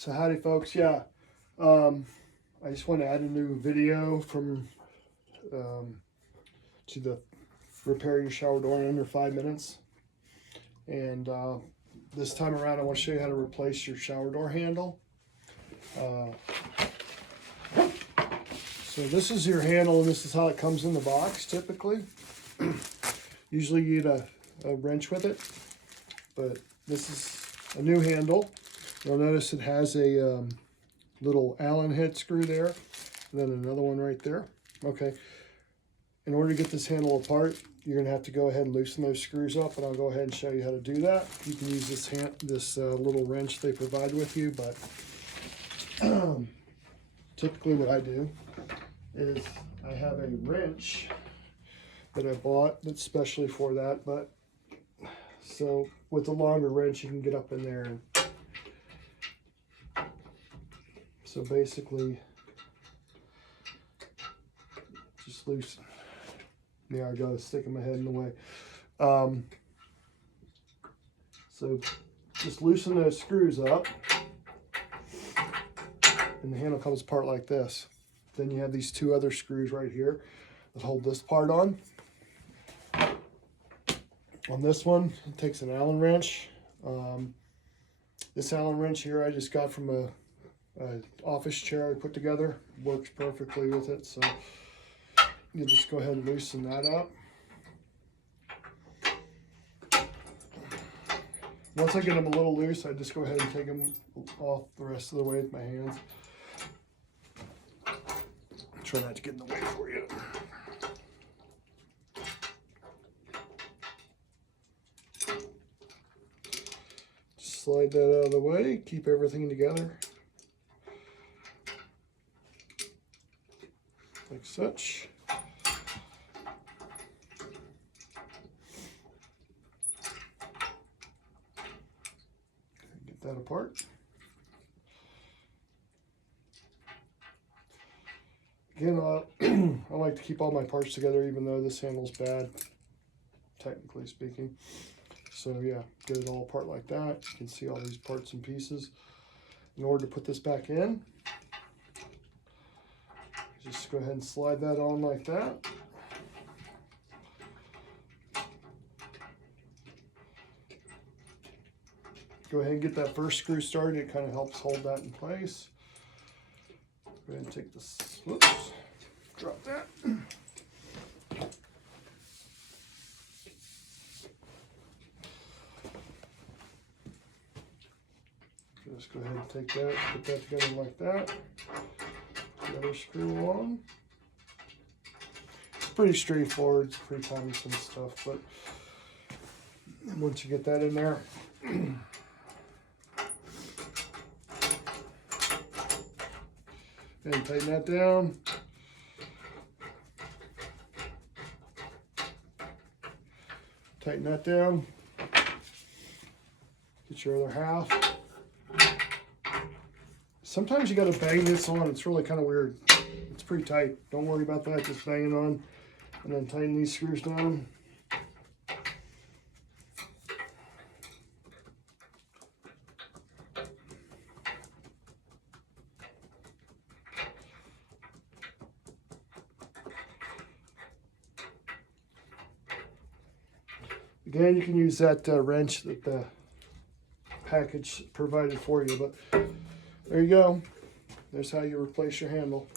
So howdy folks, I just want to add a new video from to the repair your shower door in under 5 minutes. And this time around I want to show you how to replace your shower door handle. So this is your handle and this is how it comes in the box typically. Usually you get a wrench with it, but this is a new handle. You'll notice it has a little Allen head screw there, and then another one right there. Okay, in order to get this handle apart, you're going to have to go ahead and loosen those screws up, and I'll go ahead and show you how to do that. You can use this little wrench they provide with you, but typically what I do is I have a wrench that I bought that's specially for that, but so with a longer wrench you can get up in there and so basically just loosen. Yeah, I got sticking my head in the way. So just loosen those screws up and the handle comes apart like this. Then you have these two other screws right here that hold this part on. On this one, it takes an Allen wrench. This Allen wrench here I just got from an office chair I put together. Works perfectly with it, so you just go ahead and loosen that up. Once I get them a little loose, I just go ahead and take them off the rest of the way with my hands. Try not to get in the way for you. Just slide that out of the way, keep everything together. Like such. Get that apart. Again, I like to keep all my parts together even though this handle's bad, technically speaking. So yeah, get it all apart like that. You can see all these parts and pieces. In order to put this back in, just go ahead and slide that on like that. Go ahead and get that first screw started. It kind of helps hold that in place. Go ahead and take this, whoops, drop that. Just go ahead and take that, put that together like that. The other screw on. It's pretty straightforward, it's pretty common sense stuff, but once you get that in there, and tighten that down. Tighten that down. Get your other half. Sometimes you got to bang this on. It's really kind of weird. It's pretty tight. Don't worry about that. Just bang it on and then tighten these screws down. Again, you can use that wrench that the package provided for you, but there you go. There's how you replace your handle.